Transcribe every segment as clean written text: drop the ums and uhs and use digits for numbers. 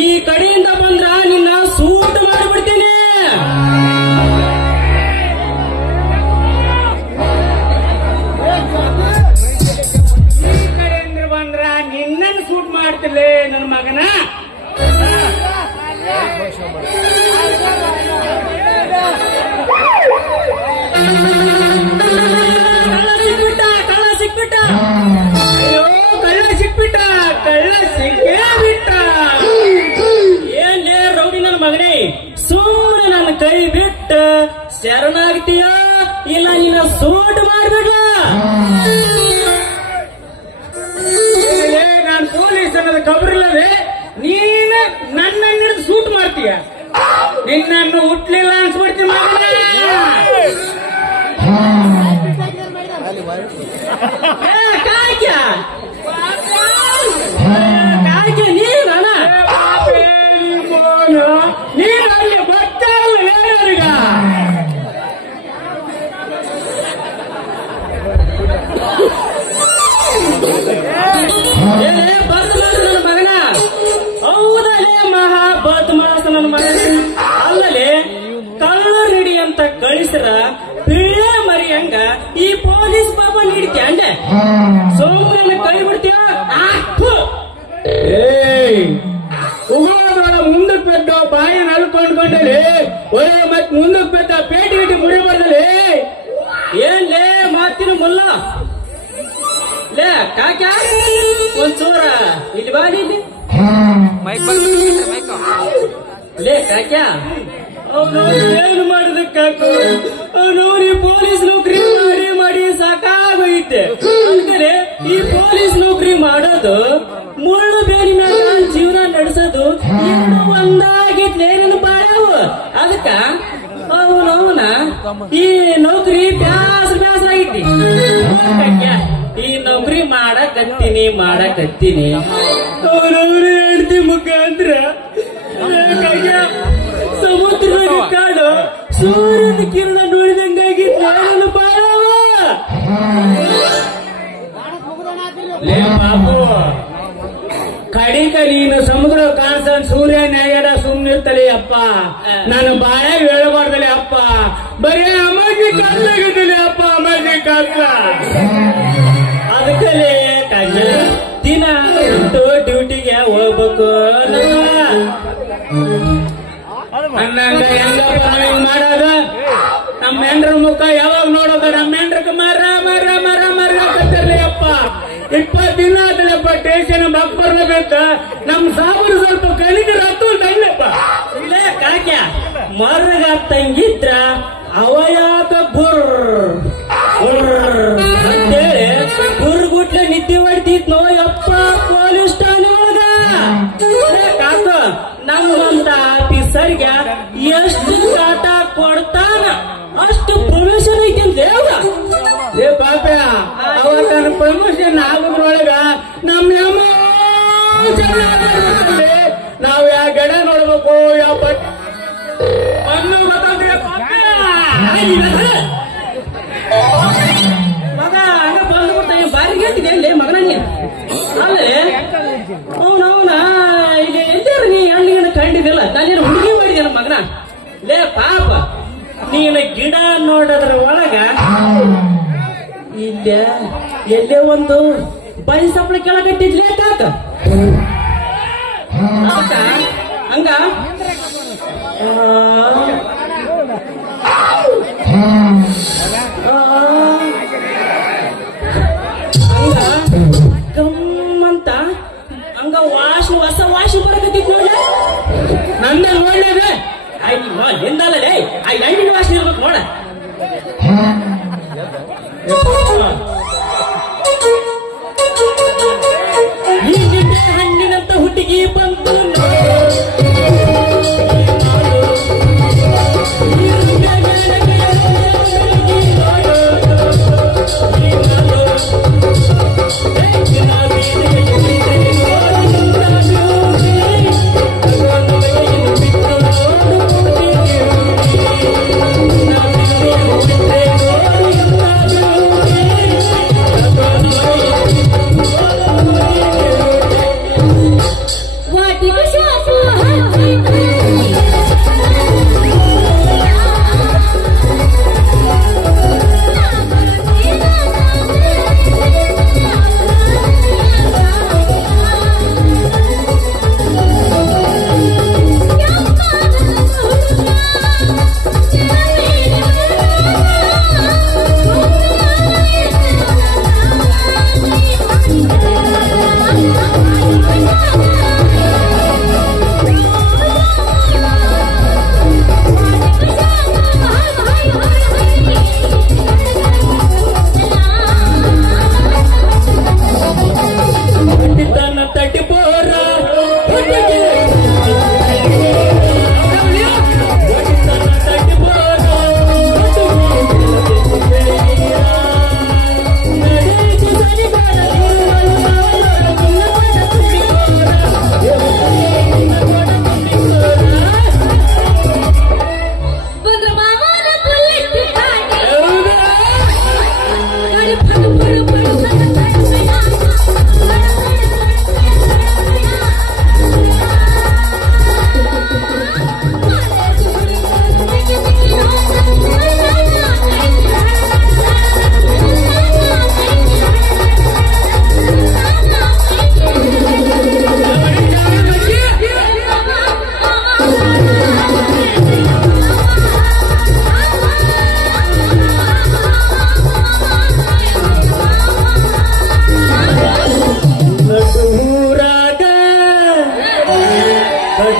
ಈ ಕಡೆಯಿಂದ ಬಂದ್ರ ನಿನ್ನ ಸೂಟ್ ಮಾಡಿಬಿಡ್ತೀನಿ. ಈ ಕಡೆಯಿಂದ ಬಂದ್ರ ನಿನ್ನನ್ನು ಸೂಟ್ ಮಾಡ್ತಿರ್ಲಿ ನನ್ನ ಮಗನ. ಕಳ್ಳ ಸಿಕ್ಬಿಟ್ಟ ಅಯ್ಯೋ ಕಳ್ಳ ಸಿಕ್ಬಿಟ್ಟ ಸಿಕ್ಕೇ ಬಿಟ್ಟ. ಏನ್ಲೇ ರೌಡಿ ನನ್ನ ಮಗನೇ, ಸುಮ್ಮನೆ ನನ್ನ ಕೈ ಬಿಟ್ಟ ಶರಣಾಗ್ತೀಯ ಇಲ್ಲ ನಿನ್ನ ಸೂಟ್ ಮಾಡ್ಬಿಡ್ಲ? ನಾನು ಪೊಲೀಸ್ ಅನ್ನೋದು ಖಬರಿಲ್ಲದೆ ನೀನ ನನ್ನ ಹಿಡಿದು ಸೂಟ್ ಮಾಡ್ತೀಯ. ನಿನ್ನನ್ನು ಹುಟ್ಲಿಲ್ಲ ಅನ್ಸ್ಬಿಡ್ತೀನಿ ಮಗನ. ನೀನು ಅಲ್ಲಿ ಗೊತ್ತಲ್ಲ ಬೇರೆಯವರಿಗ. ನನ್ನ ಮಗನ ಹೌದಲೇ ಮಹಾ ಬದ್ಮಾಸ ನನ್ನ ಮಗನ. ಅಲ್ಲಲೇ ಕಳ್ಳ ರೆಡಿ ಅಂತ ಕಳಿಸ್ರ ಪಿಳ್ಳೆ ಮರಿ ಹಂಗ ಈ ಪೊಲೀಸ್ ಪಾಪ ನೀಡ್ತೀಯ ಅಂಡೆ ಸೋಮನ ಕೈ ಬಿಡ್ತೀಯ. ಉಗೋದ್ರ ಮುಂದಕ್ಕೆ ಬೆದ್ದ ಬಾಯಿ ನಲ್ಕೊಂಡ್ಕೊಂಡಲ್ಲಿ ಒಳ್ಳೆ ಮತ್ ಮುಂದಕ್ಕೆ ಬೆದ್ದ ಪೇಟಿ ಗಿಟಿ ಮುರಿಬಾರ್ದಲ್ಲಿ. ಏನ್ಲೇ ಮಾತಿನ ಮುಲ್ಲ ಲೇ ಕಾಕ ಒಂಚೂರ ಇಲ್ಲಿ ಬಾ. ಲೇ ಕಾಕ ಅವನವ್ರು ಏನು ಮಾಡಿದಕ್ಕಾಕು ಅವನವ್ರು ಪೊಲೀಸ್ ನೌಕರಿ ಮಾಡಿ ಮಾಡಿ ಸಾಕಾಗೋಯ್ತೆ. ಅಂದ್ರೆ ಈ ಪೊಲೀಸ್ ನೌಕರಿ ಮಾಡೋದು ಮುಳ್ಳು ಬೇಡಿ ಮ್ಯಾಗ ಜೀವನ ನಡೆಸೋದು ಎರಡು ಒಂದಾಗಿತ್ಲೇ ನನ್ನ ಬಾಳವು. ಅದಕ್ಕ ಅವನವನ ಈ ನೌಕರಿ ಬ್ಯಾಸ ಆಗೈತಿ. ಈ ನೌಕರಿ ಮಾಡಕತ್ತೀನಿ ಅವನವ್ರು ಹೆಂಡತಿ ಮುಖಾಂತರ ಸಮುದ್ರದ ಕಾಡು ಸೂರ್ಯನ ಕಿರಣ ನೋಡಿದಂಗಾಗಿತ್ತು ನನ್ನ ಬಾಳವ. ಲೇ ಬಾಬು ಕಡಿಕ ನೀನು ಸಮುದ್ರ ಕಾಣಿಸ ಸೂರ್ಯ ನ್ಯಾಯಡ ಸುಮ್ನಿರ್ತಲಿ ಅಪ್ಪ. ನಾನು ಬಾಳ ಹೇಳಬಾರ್ದಲಿ ಅಪ್ಪ. ಬರೀ ಅಮಾಜಿ ಕಾಲ್ಲಾಗಿದ್ದಲಿ ಅಪ್ಪ, ಅಮಾಜಿ ಕಾಲ. ಅದಕ್ಕಲ್ಲಿ ದಿನ ಡ್ಯೂಟಿಗೆ ಹೋಗ್ಬೇಕು. ಅನ್ನಂಗ ಹೆಂಗಪ್ಪ ಹಿಂಗ್ ಮಾಡೋದ? ನಮ್ಮ ಹೆಂಡ್ರ ಮುಖ ಯಾವಾಗ ನೋಡೋದ? ನಮ್ಮ ಹೆಂಡ್ರಕ್ಕೆ ಮರ ಮರ ಮರ ಮರ ಕತ್ತರ್ಲಿ ಅಪ್ಪ. 20 ದಿನ ಆದಲಪ್ಪ ಸ್ಟೇಷನ್ ಬಾಕ್ ಬರ್ಲೇಬೇಕ. ನಮ್ ಸಾಬರು ಸ್ವಲ್ಪ ಕಣಿಗೆ ರತ್ತು ತಂಗ್ಲಪ್ಪ. ಇಲ್ಲೇ ಕಾಕ್ಯ ಮರ್ಗ ತಂಗಿದ್ರ ಅವ ಯಾಕ ಅಂತೇಳಿ ಗುರ್ಗುಟ್ಲೆ ನಿದ್ದೆ ಹೊಡ್ತಿದ್ನೋ ಯಪ್ಪ ಪೊಲೀಸ್ ಠಾಣೆ ಒಳಗ. ಕಾಕ ನಮ್ಗಂತ ಆಫೀಸರ್ಗೆ ಎಷ್ಟು ಕಾಟ ಕೊಡ್ತಾನ ಅಷ್ಟು ಪ್ರಮೋಷನ್ ಐತಿ ಅಂತ ಹೇಳ. ಏ ಪಾಪ ಅವತ್ತ ಪ್ರಮೋಷನ್ ಆಗೋದ್ರೊಳಗ ನಮ್ಮ ನಾವ್ ಯಾವ ಗಡ ನೋಡ್ಬೇಕು ಯಾವ ಬಟ್ ಅನ್ನು ಗೊತ್ತಾಗ್ತೀಯ ಮಗ ಹಂಗ ಬಂದ್ಬಿಡ್ತ ಬಾರಿಗೆ ಹೇಳ್ತಿದ್ದೆ ಮಗನ. ಅಲ್ಲೇ ಅವನವನ ಈಗ ಎಂದೇರು ನೀ ಹೆಣ್ಣಿನ ಕಂಡಿದ್ದಿಲ್ಲ ನಾನೇನು ಹುಡುಗಿ ಮಾಡಿದ್ಯಲ್ಲ ಮಗನ. ಲೇ ಪಾಪ ನೀನು ಗಿಡ ನೋಡೋದ್ರ ಒಳಗ ಇಲ್ಲ ಎಲ್ಲೇ ಒಂದು ಬೈ ಸಪ್ಳ ಕೆಳಗಟ್ಟಿದ್ಲೇ ಕಾಕ. ಹಂಗ ಗಮ್ಮಂತ ಹಂಗ ಹೊಸ ವಾಶಿ ಬರಕತ್ತಿದ್ ನೋಡ. ನಂದ ಒಳ್ಳೇದ ಎಂದಲ್ಲೇ ಆ ಹೆಣ್ಣಿನ ವಾಸನೆ ಇರ್ಬೇಕು ನೋಡ. ಹಣ್ಣಿನಂತ ಹುಡುಗಿ ಬಂತು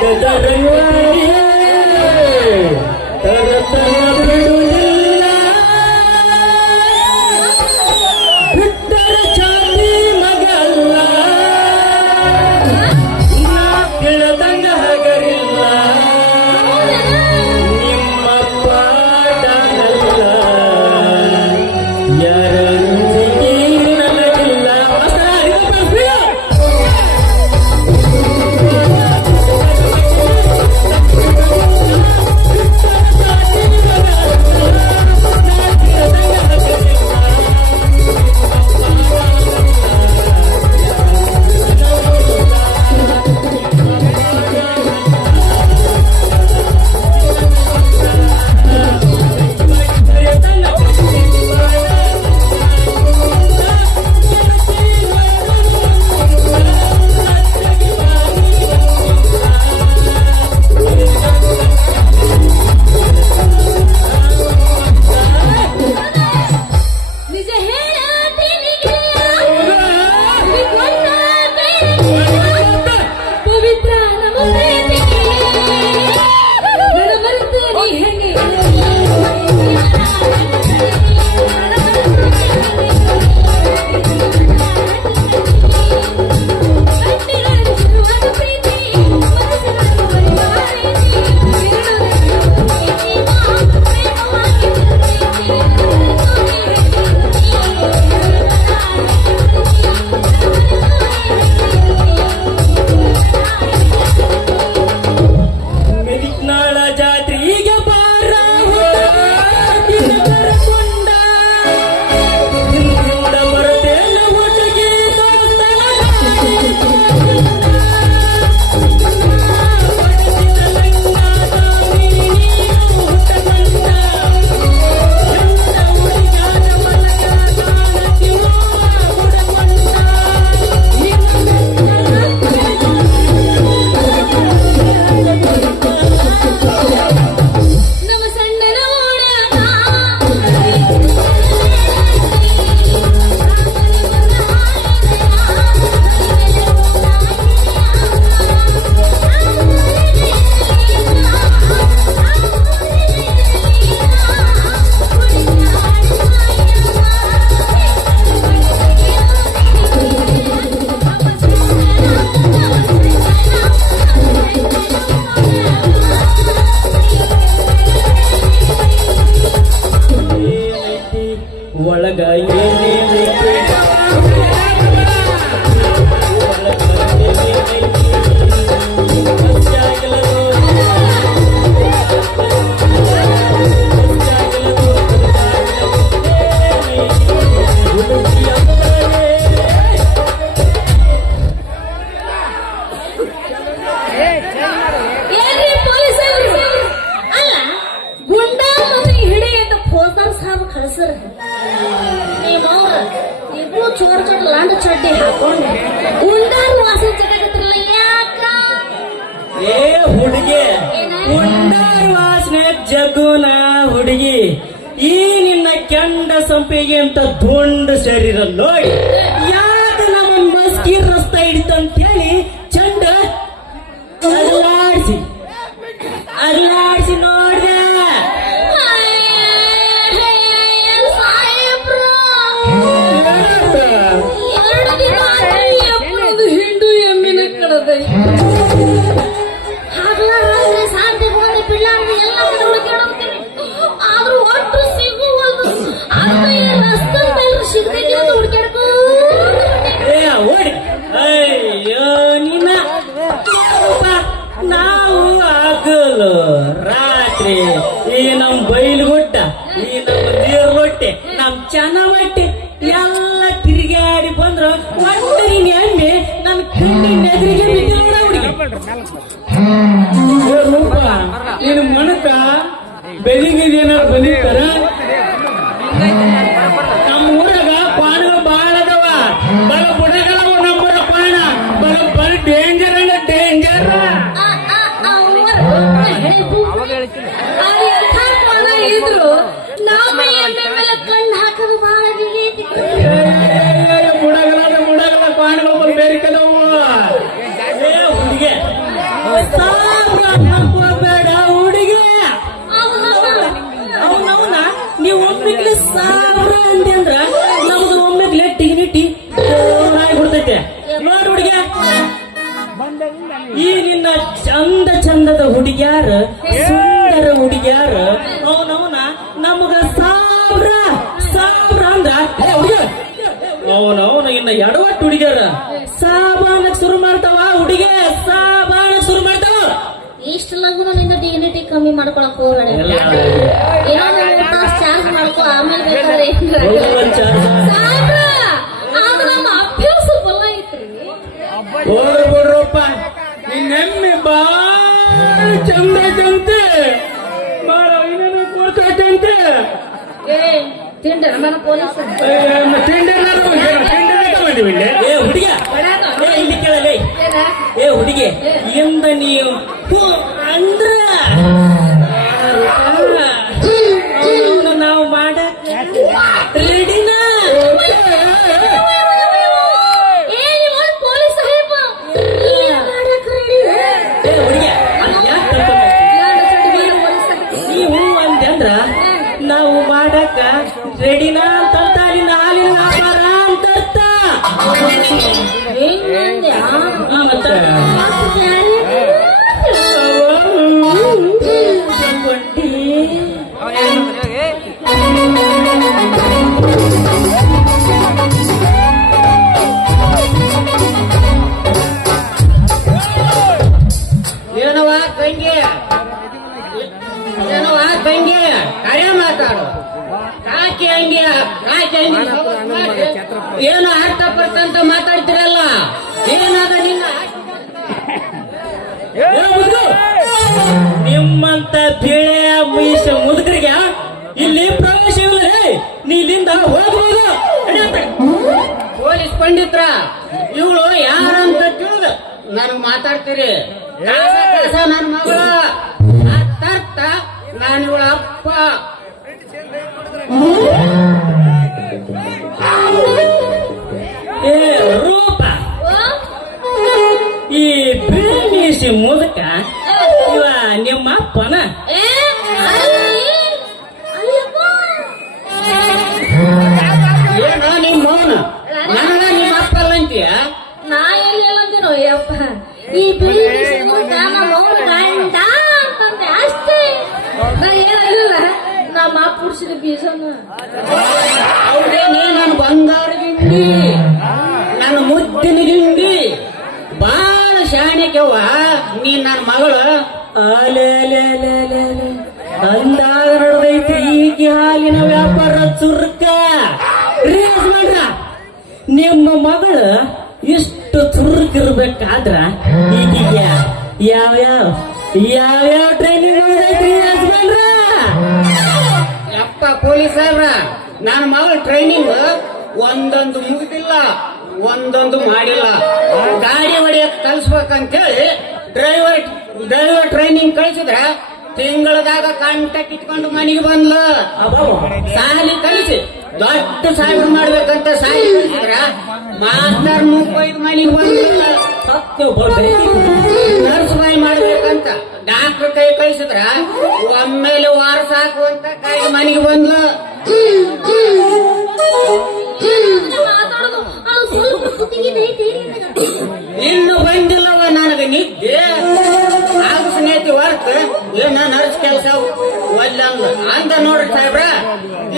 ಜಗದ ರಂಗವಾಡಿಯೇ ತರತನ ಬಿಡುವುದಿಲ್ಲ ಬಿಟ್ಟರ ಚಾತಿ ಮಗಲ್ಲ ನಾ ತಿಳಿದಂಗ ಹಗರಿಲ್ಲ ನಿಮ್ಮ ಪಾಠನಲ್ಲ ಯಾರಂಜಿಗೆ ನನಗಿಲ್ಲ ಒಳಗ ಚಡ್ಡಿ ಹಾಕೊಂಡು ಉಂಡಾರು ವಾಸನೆ ಚಟಾಕತ್ರಲ್ಲ ಯಾಕ ಏ ಹುಡುಗಿ ಉಂಡಾರು ವಾಸನೆ ಜಗುನ ಹುಡುಗಿ ಈ ನಿನ್ನ ಕೆಂಡ ಸಂಪಿಗೆ ಅಂತ ದುಂಡು ಶರೀರ ನೋಡಿ ಯಾಕ ನಮ್ಮ ಮಸ್ಕಿ ರಸ್ತೆ ಹಿಡಿತಂತ ಹೇಳಿ ಚಂಡ ಅಲ್ಲಾಡ್ಸಿ ನೋಡ್ದೆ ಹಿಂಡು ಎಮ್ಮಿನ ಕಡದ ಶಾಂತಿ ಬಂದು ಪಿಳ್ಳಾರ್ದು ಎಲ್ಲ ಕಡೆ ಹುಡುಕಾಡ್ತೀನಿ ಆದ್ರೂ ಒಟ್ಟು ಸಿಗುವುದು ರಸ್ತೆ ಸಿಗಬೇಕು ಅಂತ ಹುಡುಕಾಡ್ಕೋ ಓಡಿ ಅಯ್ಯೋ ನಿನ್ನ ನಾವು ಆಗಲು ರಾತ್ರಿ ಈ ನಮ್ ಬೈಲುಗುಟ್ಟ ಈ ನಮ್ಮ ನೀರ್ಗೊಟ್ಟೆ ನಮ್ ಚನ್ನಮಟ್ಟಿ ಎಲ್ಲ ತಿರುಗಾಡಿ ಬಂದ್ರು ಒಂದು ನೀನ್ ಎಣ್ಣೆ ನನ್ ಕಣ್ಣಿನ ಎದುರಿಗೆ ಬಿದ್ದಿಲ್ಲ ನೀನು ಮಣಕ ಬೆಳಿಗ್ಗೆ ಏನಾರು ಬಂದಿರ್ತಾರ ನಮ್ಮ ಊರಾಗ ಪಾಣಗಳು ಬಾಳ ಅದಾವ ಬರ ಬುಡಗಳವ ನಮ್ಮೂರ ಪಾಣ ಬರ ಡೇಂಜರ್ ಅಂದ್ರೆ ಡೇಂಜರ್ ಇದ್ರು ನಾವು ಕಣ್ಣು ಹಾಕೋದು ಬಹಳ ಮುಡಗಲ ಪಾಣಗಳು ಬೇರೆ ಕದವು ಹುಡುಗೆ ಹುಡುಗಿ ಈ ನಿನ್ನ ಚಂದದ ಹುಡುಗ್ಯಾರ ಸುಂದರ ಹುಡುಗ್ಯಾರ ಅವನವನ ನಮಗ ಸಾವಿರ ಅಂದ್ರ ಅವನವನ ಇನ್ನ ಎಡವಟ್ಟು ಹುಡುಗ್ಯಾರ ಸಾಬಾನಕ್ ಶುರು ಮಾಡ್ತಾವ ಹುಡುಗಿ ಸಾಬಾನಕ್ ಶುರು ಮಾಡ್ತಾವ. ಇಷ್ಟು ಲಗುನ ನಿಂದ ಡಿಗ್ನಿಟಿ ಕಮ್ಮಿ ಮಾಡ್ಕೊಳಕ್ ಹೋಗಬೇಡ. ಚಾರ್ಜ್ ಮಾಡ್ಕೊ ಆಮೇಲೆ ಬೇಕಾದ್ರೆ ಅಭ್ಯಾಸ ಬಲ್ಲ ಐತ್ರಿ. ಬಿಡ್ರಪ್ಪ ನಿನ್ನೆಮ್ಮೆ ಬಾಳ ಚಂದ ಐತಂತೆ ಬಾಳ ಇನ್ನೇನು ಕೊಡ್ತೈತಂತೆ. ತಿಂಡ್ರ ಮನ ಪೊಲೀಸ್ ಹುಡುಗ ಇಲ್ಲಿ ಕೇಳಲೇ ಹುಡುಗಿ ಎಂದ ನೀವು ಅಂದ್ರ ನಾವು ಮಾಡಕ್ ರೆಡಿನಾ? ನೀವು ಅಂದ್ರ ನಾವು ಮಾಡಕ ರೆಡಿನಾ ಅಂತ ನಿನ್ನ ಹಾಲಿನ ವ್ಯಾಪಾರ ಅಂತ ಮತ್ತೆ ಏನವ ತಂಗಿ ಕರೆ ಮಾತಾಡು ಕಾಕಿ ಹಂಗೆ ಏನು ಅರ್ಥಪರ್ತಂತ ಮಾತಾಡ್ತಿರಲ್ಲ ಏನಾದ ನಿನ್ನ ನಿಮ್ಮಂತ ಬೇಳೆ ಮೀಸ ಮುದುಕರಿಗೆ ಇಲ್ಲಿ ಪ್ರವೇಶ ಇಲ್ಲ. ನೀ ಇಲ್ಲಿಂದ ಹೋಗ್ಬೋದು. ಪೊಲೀಸ್ ಪಂಡಿತ್ರ ಇವಳು ಯಾರಂತ ತಿಳಿದು ನನಗ್ ಮಾತಾಡ್ತೀರಿ. ನನ್ನ ಮಗಳು ಅರ್ಥ ನಾನು ಇವಳ ಅಪ್ಪ. ರೂಪ ಈ ಪ್ರೇಮಿಸಿ ಮುದುಕ ಇವ ನಿಮ್ಮ ಅಪ್ಪನ? ಏನೋ ನಿಮ್ಮ ಮೌನ ನನಗ ನಿಮ್ಮ ಅಪ್ಪ ಅಲ್ಲ ಅಂತೀಯ? ನಾ ಎಲ್ಲಿ ಹೇಳಂತೀನೋ ಯಪ್ಪ. ಈ ಪ್ರೇಮಿಸಿ ಮುದುಕ ನಮ್ಮ ಅವ್ನ ಗಂಡ ಅಂತಂದೆ ಅಷ್ಟೇ. ನಾ ಏನಿಲ್ಲ ನಮ್ಮ ಅಪ್ಪ ಪುರುಷದ ಬೀಜನ. ಅವ್ರೇನೇ ನನ್ನ ಬಂಗಾರ ಗಿಂಡಿ ನನ್ನ ಮುದ್ದಿನ ಗಿಂಡಿ ಬಾಳ ಶಾಣೆಕೆವ್ವ ನೀ ನನ್ನ ಮಗಳು. ಅಂದಾಗ ನಡೆದೈತಿ ಈಗ ಹಾಲಿನ ವ್ಯಾಪಾರ ಚುರುಕ ರೇಸ್ ಮಾಡ್ರ. ನಿಮ್ಮ ಮಗಳು ಇಷ್ಟು ಚುರುಕಿರ್ಬೇಕಾದ್ರ ಈಗೀಗ ಯಾವ್ಯಾವ ಟ್ರೈನಿಂಗ್ ನೋಡೈತ್ರಿ ಹಸ್ಬೆಂಡ್ರ? ಯಪ್ಪ ಪೊಲೀಸ್ ಸಾಹೇಬ್ರ ನನ್ನ ಮಗಳ ಟ್ರೈನಿಂಗ್ ಒಂದೊಂದು ಮುಗಿದಿಲ್ಲ ಒಂದೊಂದು ಮಾಡಿಲ್ಲ. ಗಾಡಿ ಹೊಡೆಯಕ್ ಕಲ್ಸ್ಬೇಕಂತೇಳಿ ಡ್ರೈವರ್ ಟ್ರೈನಿಂಗ್ ಕಳಿಸಿದ್ರ ತಿಂಗಳದಾಗ ಕಾಂಟ್ಯಾಕ್ಟ್ ಇಟ್ಕೊಂಡು ಮನೆಗೆ ಬಂದ್ಲ. ಸಾಲಿ ಕಲಿಸಿ ದೊಡ್ಡ ಸಾಹೇಬ್ರು ಮಾಡ್ಬೇಕಂತ ಸಾಲಿ ಕಲಿಸಿದ್ರ ಮಾಸ್ಟರ್ ಮುಗ್ಗೈದು ಮನೆಗೆ ಬಂದ್ಲ. ನರ್ಸ್ ಬಾಯಿ ಮಾಡ್ಬೇಕಂತ ಡಾಕ್ಟರ್ ಕೈ ಕಳಿಸಿದ್ರ ಒಮ್ಮೆಲೆ ವಾರ ಸಾಕು ಅಂತ ಕೈ ಮನೆಗೆ ಬಂದ್ಲ. ಇನ್ನು ಬಂದಿಲ್ಲವ ನನಗೆ ನಿದ್ದೆ ಆಗ ಸ್ನೇಹಿತಿ ವರ್ಕ್ ಏನ ನರ್ಸ್ ಕೆಲಸ ಒಲ್ಲಂದ ಅಂದ ನೋಡ್ರಿ ಸಾಹೇಬ್ರ.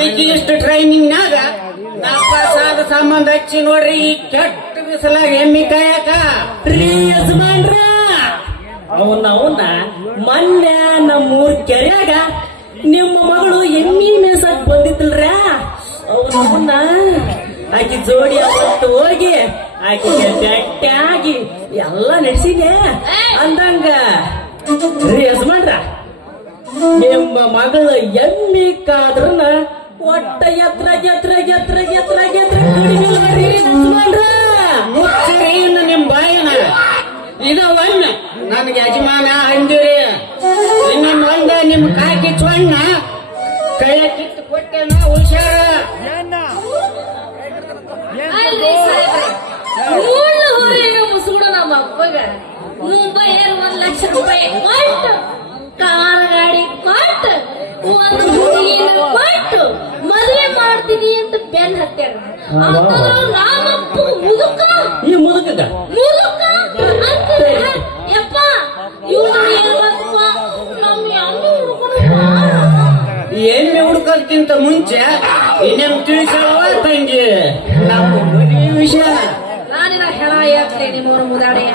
ಈಗ ಇಷ್ಟು ಟ್ರೈನಿಂಗ್ನಾಗ ನಪ್ಪ ಸಾದ ಸಂಬಂಧ ಹಚ್ಚಿ ನೋಡ್ರಿ ಈ ಕೆಟ್ಟ ಬಿಸಲಾಗ ಎಮ್ಮಿ ಕಾಯಕ ಯಜಮಾನ್ರ. ಅವನ್ನ ಮೊನ್ನೆ ನಮ್ಮೂರ್ ಕೆರೆಯಾಗ ನಿಮ್ಮ ಮಗಳು ಎಮ್ಮಿ ಮೇಸಕ್ ಬಂದಿತ್ತಲ್ರ. ಅವನ್ನ ಆಕಿ ಜೋಡಿ ಅವತ್ತು ಹೋಗಿ ಆಕಿಗೆ ಗಟ್ಟಿಯಾಗಿ ಎಲ್ಲ ನಡೆಸಿದೆ ಅಂದಂಗ ಯಜಮಾನ್ರ ನಿಮ್ಮ ಮಗಳು ಎಮ್ಮಿ ಕಾದ್ರನ ಒಟ್ಟ ಎತ್ರ ಮುಚ್ಚಿರಿ ನಿಮ್ ಬಾಯನ ಇದ ಒಣ್ಣ ನನಗೆ ಯಜಮಾನ ಅಂದಿರಿ. ಇನ್ನೊಂದು ಒಂದ ನಿಮ್ ಕಾಕಿ ಚೊಣ್ಣ ಕೈಯ ಕಿತ್ತು ಕೊಟ್ಟೆನ ಹುಷಾರ. ಮುಸುಗುಡು ನಮ್ಮ ಅಪ್ಪಗ ಮುಂಬೈಯಲ್ಲಿ 1 ಲಕ್ಷ ರೂಪಾಯಿ ಕೊಟ್ಟು ಕಾರ್ ಗಾಡಿ ಕೊಟ್ಟು ಒಂದು ಹುಡುಗಿನ ಕೊಟ್ಟು ಮದುವೆ ಮಾಡ್ತೀನಿ ಅಂತ ಬೆನ್ ಹತ್ಯಾರ. ನಾನಪ್ಪ ಮುದುಕ ಮುದುಕ ಯಪ್ಪ ಎಮ್ಮೆ ಹುಡುಕೋದ್ಕಿಂತ ಮುಂಚೆ ಇನ್ನೇನು ತಿಳಿಸವ ತಂಗಿ ನಮ್ಮ ಮದುವೆ ವಿಷಯ ನಾನಿನ ಹೆಣ ಹೇಳ್ತೇನೆ ನಿಮ್ಮವ್ರ ಮುದಾಡೆ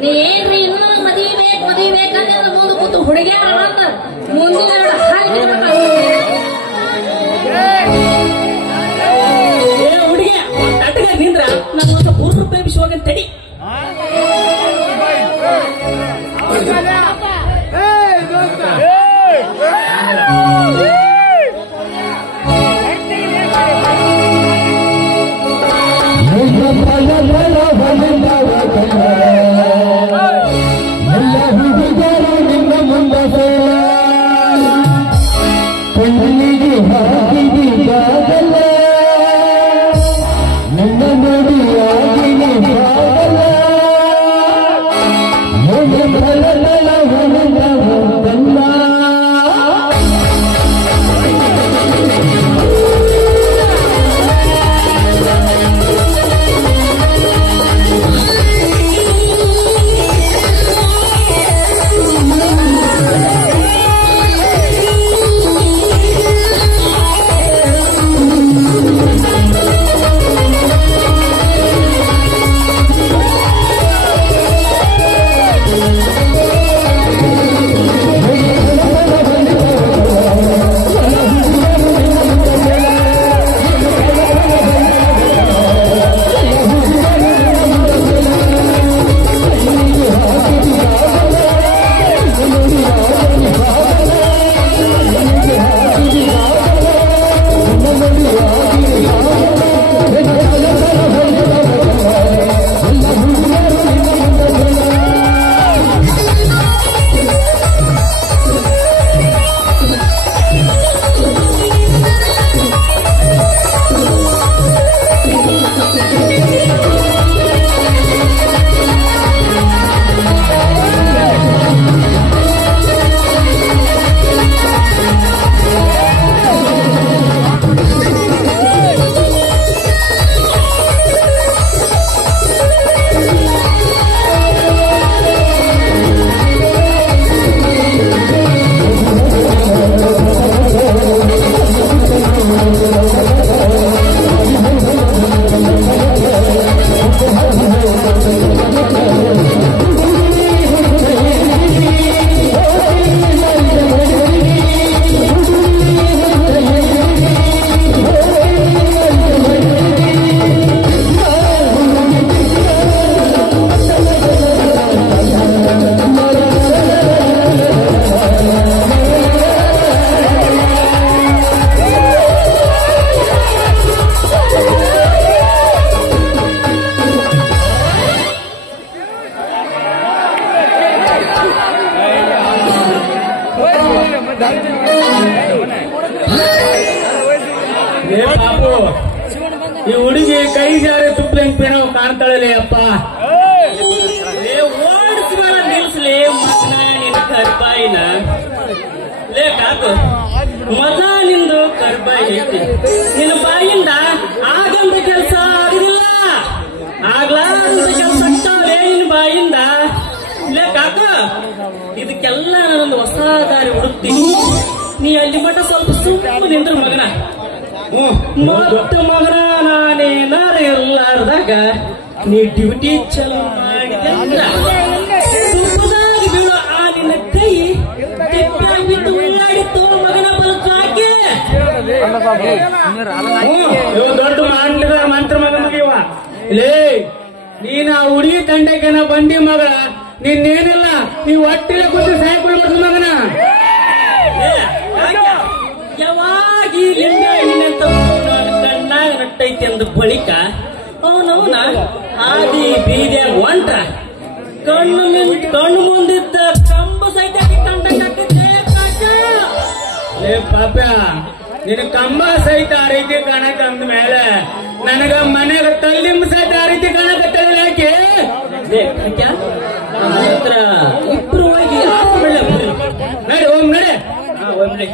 ನೀ ಏನ್ರಿ ಇನ್ನೂ ಮದುವೆ ಬೇಕಂದ್ರೆ ಮುಂದೆ ಕೂತು ಹುಡುಗಿಯಾರ ಅಂದ ಮುಂದಿನ ಹುಡುಗಿ ತಟಗ ನಿಂದ್ರ ನನ್ನ ಪೂರ್ವ ಪ್ರೇಮಿಸುವಾಗ ತಡಿ ಪಾಪು ಈ ಹುಡುಗಿ ಕೈ ಜಾರಿ ತುಪ್ಪದಂಗ್ ಪೇಣೋ ಕಾಣ್ತಾಳಲೆ ಅಪ್ಪ ಓಡಿಸ್ಬೇಡ ನಿಲ್ಸ್ಲಿ ಮಗನ ನಿನ್ನ ಕರ್ಬಾಯಿನ ಲೇ ಕಾಕು ಮಜ ನಿಂದು ಕರ್ಬಾಯಿ ಐತಿ ನಿನ್ನ ಬಾಯಿಂದ ಆಗಂತ ಕೆಲಸ ಆಗಲಿಲ್ಲ ಆಗ್ಲಾರಂತ ಕೆಲಸ ಆಗ್ತಾವಲೇ ನಿನ್ನ ಬಾಯಿಂದ ಲೇ ಕಾಕು ಇದಕ್ಕೆಲ್ಲ ನಾನೊಂದು ಹೊಸ ದಾರಿ ಹುಡುಕ್ತೀನಿ ನೀ ಅಲ್ಲಿ ಮಟ್ಟ ಸ್ವಲ್ಪ ಸುಮ್ಮನೆ ನಿಂದ್ರ ಮಗನ ಮತ್ತು ಮಗನ ನಾನೇನಾರು ಇರ್ಲಾರ್ದಾಗ ನೀ ಡ್ಯೂಟಿ ಚಲೋ ಮಾಡಿದೆ ತುಪ್ಪದಾಗಿ ಬೀಳೋ ಆ ನಿನ್ನ ಕೈ ಬಿಟ್ಟು ಉಳ್ಳಾಡಿತ್ತು ಮಗನ ಬಲಕಾಕಿ ದೊಡ್ಡ ಮಂತ್ರ ಮಗ ಮಗಿವ ಲೇ ನೀನ್ ಆ ಹುಡುಗಿ ತಂಡಕ್ಕೆನ ಬಂದಿ ಮಗಳ ನಿನ್ನೇನಿಲ್ಲ ನೀವ್ ಒಟ್ಟಿಗೆ ಕೂತು ಸಾಯ್ಕೊಳ್ಬಾರ್ದು ಮಗನ ಯಾವಾಗ ನಿನ್ನ ಕಣ್ಣಾಗ ನಟ್ಟೈತಿ ಅಂದ ಬಳಿಕ ಅವನವನ ಹಾದಿ ಬೀದಿಯಾಗ ಹೊಂಟ್ರ ಕಣ್ಣು ಮುಂದಿದ್ದ ಕಂಬ ಸಹಿತ ಕಂಡಕ್ಕಾಗ್ತದೆ ಲೇ ಪಾಪ ನಿನ್ನ ಕಂಬ ಸಹಿತ ಆ ರೀತಿ ಕಾಣಕ ಅಂದ ಮೇಲೆ ನನಗ ಮನೆಗ ತಲ್ಲಿಂಬ ಸಹಿತ ಆ ರೀತಿ ಕಾಣಕತ್ತದ ಯಾಕೆ ಹತ್ರ ಇಬ್ರು ಹೋಗಿ ನಡೆ ಓಂ ನಡೆ ಒಮ್ಮೆ